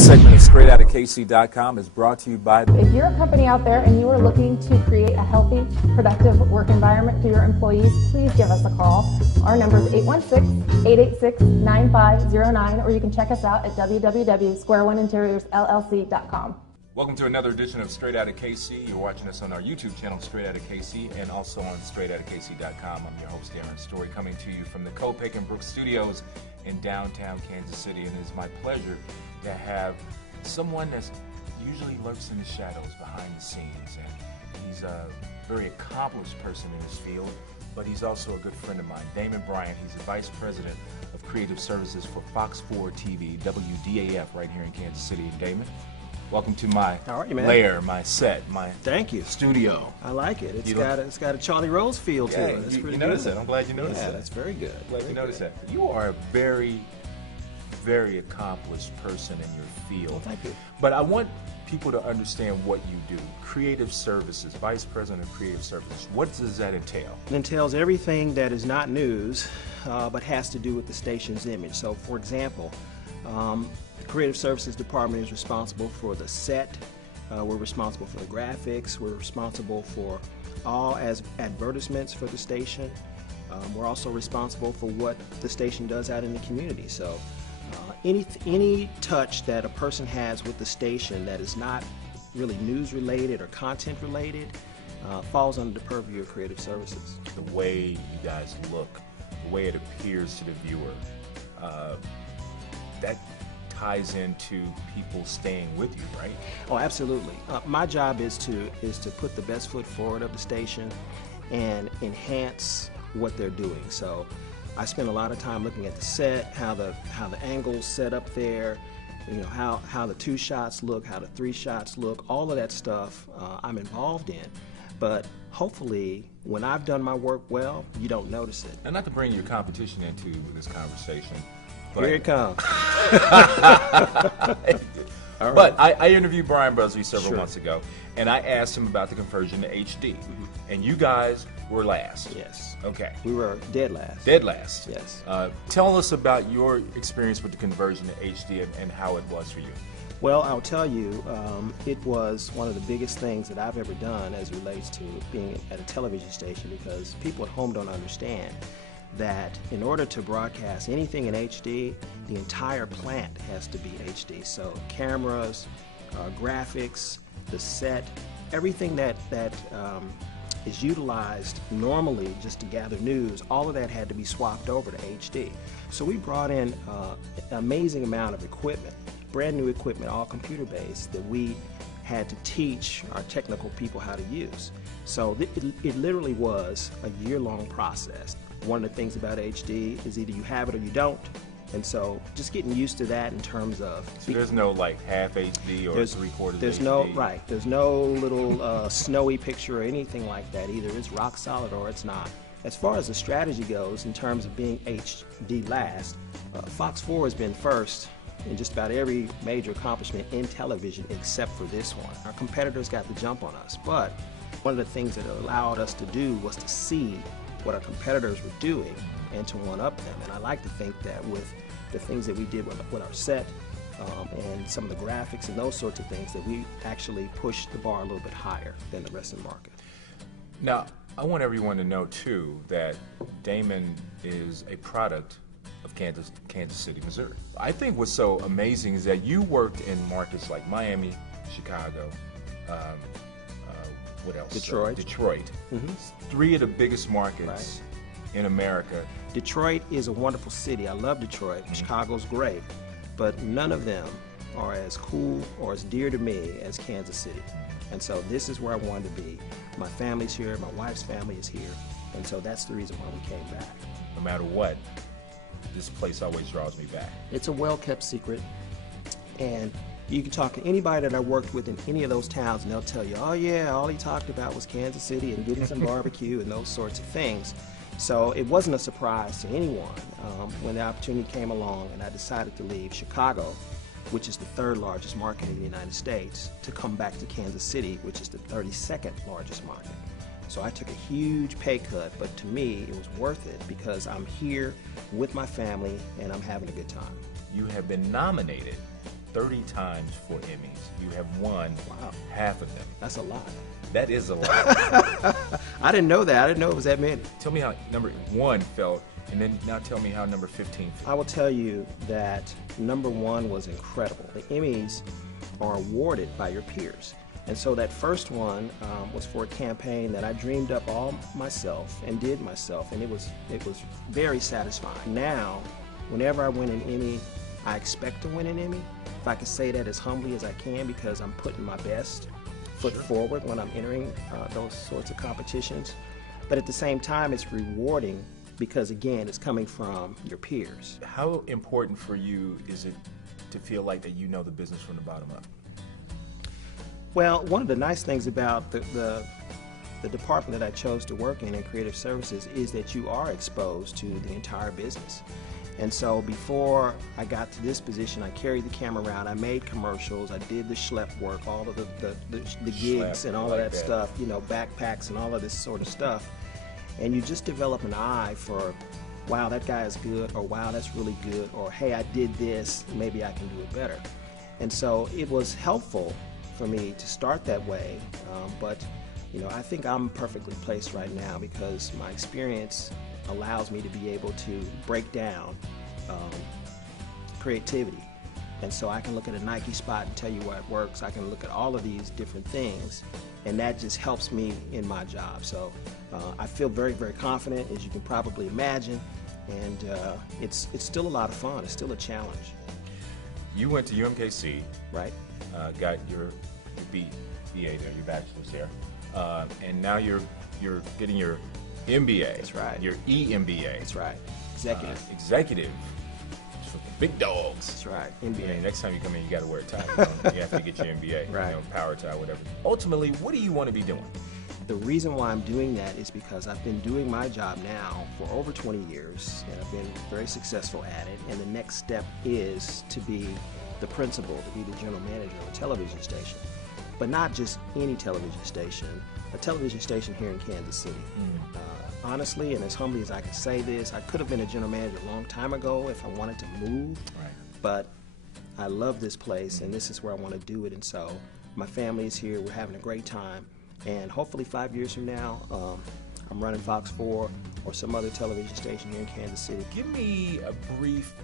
This segment of StraightOutofKC.com is brought to you by... If you're a company out there and you are looking to create a healthy, productive work environment for your employees, please give us a call. Our number is 816-886-9509, or you can check us out at www.square1interiorsllc.com. Welcome to another edition of Straight Outta KC. You're watching us on our YouTube channel, Straight Outta KC, and also on StraightOutofKC.com. I'm your host, Darren Story, coming to you from the Kopek and Brooks Studios in downtown Kansas City. And it is my pleasure to have someone that usually lurks in the shadows behind the scenes. And he's a very accomplished person in his field, but he's also a good friend of mine, Damon Bryant. He's the Vice President of Creative Services for Fox 4 TV, WDAF, right here in Kansas City. And Damon, welcome to my lair, my set, my studio. I like it. It's got a Charlie Rose feel to it. That's pretty you noticed that. I'm glad you noticed that. Yeah, that's very good. Glad you noticed that. You are a very, very accomplished person in your field. Well, thank you. But I want people to understand what you do. Creative Services, Vice President of Creative Services. What does that entail? It entails everything that is not news, but has to do with the station's image. So, for example, the Creative Services Department is responsible for the set. We're responsible for the graphics. We're responsible for all advertisements for the station. We're also responsible for what the station does out in the community. So any touch that a person has with the station that is not really news related or content related falls under the purview of Creative Services. The way you guys look, the way it appears to the viewer, that ties into people staying with you, right? Oh, absolutely. My job is to put the best foot forward of the station and enhance what they're doing. So I spend a lot of time looking at the set, how the angles set up there, you know, how the 2 shots look, how the 3 shots look, all of that stuff I'm involved in. But hopefully, when I've done my work well, you don't notice it. And not to bring your competition into this conversation, but here it comes. Right. But I interviewed Brian Busby several months ago, and I asked him about the conversion to HD. And you guys were last. Yes. Okay. We were dead last. Dead last. Yes. Tell us about your experience with the conversion to HD and how it was for you. Well, I'll tell you, it was one of the biggest things that I've ever done as it relates to being at a television station, because people at home don't understand that in order to broadcast anything in HD, the entire plant has to be HD. So cameras, graphics, the set, everything that is utilized normally just to gather news, all of that had to be swapped over to HD. So we brought in an amazing amount of equipment, brand new equipment, all computer based, that we had to teach our technical people how to use. So it literally was a year-long process. One of the things about HD is either you have it or you don't. And so just getting used to that in terms of... So there's no like half HD or 3/4 there's HD? There's no little snowy picture or anything like that. Either it's rock solid or it's not. As far as the strategy goes in terms of being HD last, Fox 4 has been first in just about every major accomplishment in television except for this one. Our competitors got the jump on us, but one of the things that it allowed us to do was to see what our competitors were doing and to one-up them. And I like to think that with the things that we did with our set and some of the graphics and those sorts of things, that we actually pushed the bar a little bit higher than the rest of the market. Now, I want everyone to know, too, that Damon is a product of Kansas City, Missouri. I think what's so amazing is that you worked in markets like Miami, Chicago, what else? Detroit. Detroit. 3 of the biggest markets in America. Detroit is a wonderful city. I love Detroit. Chicago's great. But none of them are as cool or as dear to me as Kansas City. And so this is where I wanted to be. My family's here. My wife's family is here. And so that's the reason why we came back. No matter what, this place always draws me back. It's a well-kept secret. And you can talk to anybody that I worked with in any of those towns, and they'll tell you, oh yeah, all he talked about was Kansas City and getting some barbecue and those sorts of things. So it wasn't a surprise to anyone when the opportunity came along and I decided to leave Chicago, which is the 3rd largest market in the United States, to come back to Kansas City, which is the 32nd largest market. So I took a huge pay cut, but to me it was worth it because I'm here with my family and I'm having a good time. You have been nominated 30 times for Emmys. You have won half of them. That's a lot. That is a lot. I didn't know that. I didn't know it was that many. Tell me how number 1 felt, and then now tell me how number 15 felt. I will tell you that number 1 was incredible. The Emmys are awarded by your peers. And so that first one was for a campaign that I dreamed up all myself and did myself, and it was very satisfying. Now, whenever I win an Emmy, I expect to win an Emmy. If I can say that as humbly as I can, because I'm putting my best foot forward when I'm entering those sorts of competitions. But at the same time, it's rewarding because, again, it's coming from your peers. How important for you is it to feel like that you know the business from the bottom up? Well, one of the nice things about the department that I chose to work in creative services is that you are exposed to the entire business. And so before I got to this position, I carried the camera around, I made commercials, I did the schlep work, all of the gigs and all of that stuff, you know, backpacks and all of this sort of stuff. And you just develop an eye for, wow, that guy is good, or wow, that's really good, or hey, I did this, maybe I can do it better. And so it was helpful for me to start that way, but you know, I think I'm perfectly placed right now because my experience allows me to be able to break down creativity. And so I can look at a Nike spot and tell you why it works. I can look at all of these different things, and that just helps me in my job. So I feel very, very confident, as you can probably imagine, and it's still a lot of fun. It's still a challenge. You went to UMKC, right? Got your BA there, your bachelor's there, and now you're getting your MBA. That's right. Your EMBA. That's right. Executive. Executive. For the big dogs. That's right. MBA. And next time you come in, you got to wear a tie. You have to get your MBA. Right. You know, power tie, whatever. Ultimately, what do you want to be doing? The reason why I'm doing that is because I've been doing my job now for over 20 years, and I've been very successful at it. And the next step is to be the principal, to be the general manager of a television station. But not just any television station, a television station here in Kansas City. Honestly, and as humbly as I can say this, I could have been a general manager a long time ago if I wanted to move, but I love this place and this is where I want to do it, and so my family is here, we're having a great time, and hopefully 5 years from now, I'm running Fox 4 or some other television station here in Kansas City. Give me a brief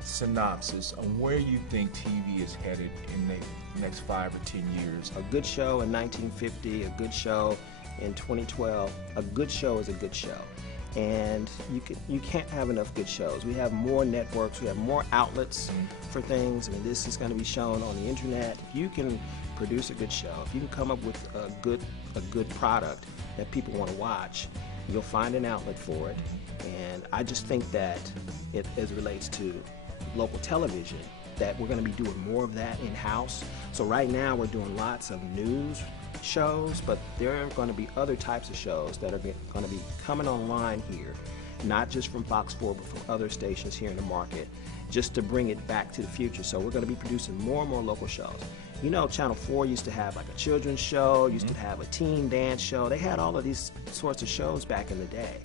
synopsis on where you think TV is headed in the next 5 or 10 years. A good show in 1950, a good show in 2012. A good show is a good show, and you can't have enough good shows. We have more networks, we have more outlets for things. I mean, this is going to be shown on the internet. If you can produce a good show, if you can come up with a good product that people want to watch, you'll find an outlet for it. And I just think that as it relates to local television, that we're going to be doing more of that in-house. So right now we're doing lots of news shows, but there are going to be other types of shows that are going to be coming online here, not just from Fox 4, but from other stations here in the market, just to bring it back to the future. So we're going to be producing more and more local shows. You know, Channel 4 used to have like a children's show, used to have a teen dance show. They had all of these sorts of shows back in the day.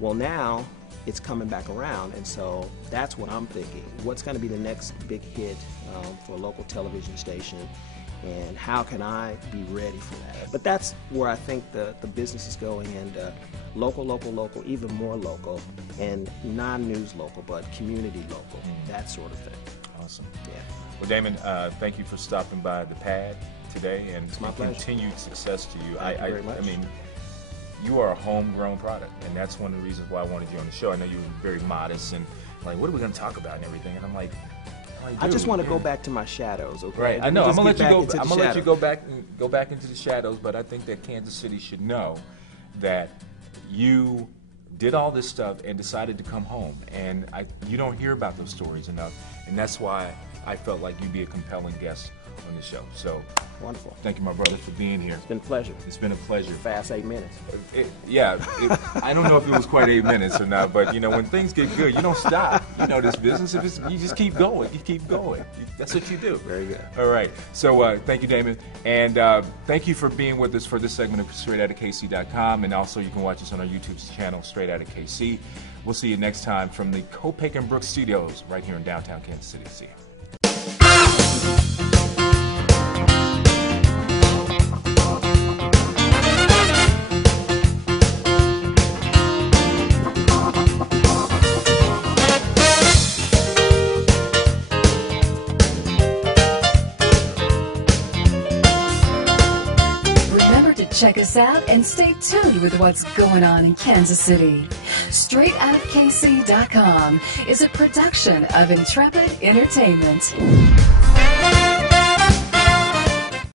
Well, now it's coming back around, and so that's what I'm thinking. What's going to be the next big hit for a local television station, and how can I be ready for that? But that's where I think the business is going, and local, even more local, and non-news local, but community local, that sort of thing. Awesome. Yeah. Well, Damon, thank you for stopping by the pad today, and it's my pleasure. Continued success to you. Thank you very much. I mean, you are a homegrown product, and that's one of the reasons why I wanted you on the show. I know you were very modest and like, what are we going to talk about and everything, and I'm like, I just want to go back to my shadows, okay? Right, I know. I'm gonna let you go. I'm gonna let you go back into the shadows. But I think that Kansas City should know that you did all this stuff and decided to come home, and you don't hear about those stories enough, and that's why I felt like you'd be a compelling guest on the show. So wonderful. Thank you, my brother, for being here. It's been a pleasure. It's been a pleasure. Fast 8 minutes. I don't know if it was quite 8 minutes or not, but you know, when things get good, you don't stop. You know this business. You just keep going. You keep going. That's what you do. Very good. All right. So thank you, Damon, and thank you for being with us for this segment of StraightOutofKC.com, and also you can watch us on our YouTube channel, Straight Out of KC. We'll see you next time from the Kopek and Brooks Studios right here in downtown Kansas City. See you. Check us out and stay tuned with what's going on in Kansas City. StraightOutofKC.com is a production of Intrepid Entertainment.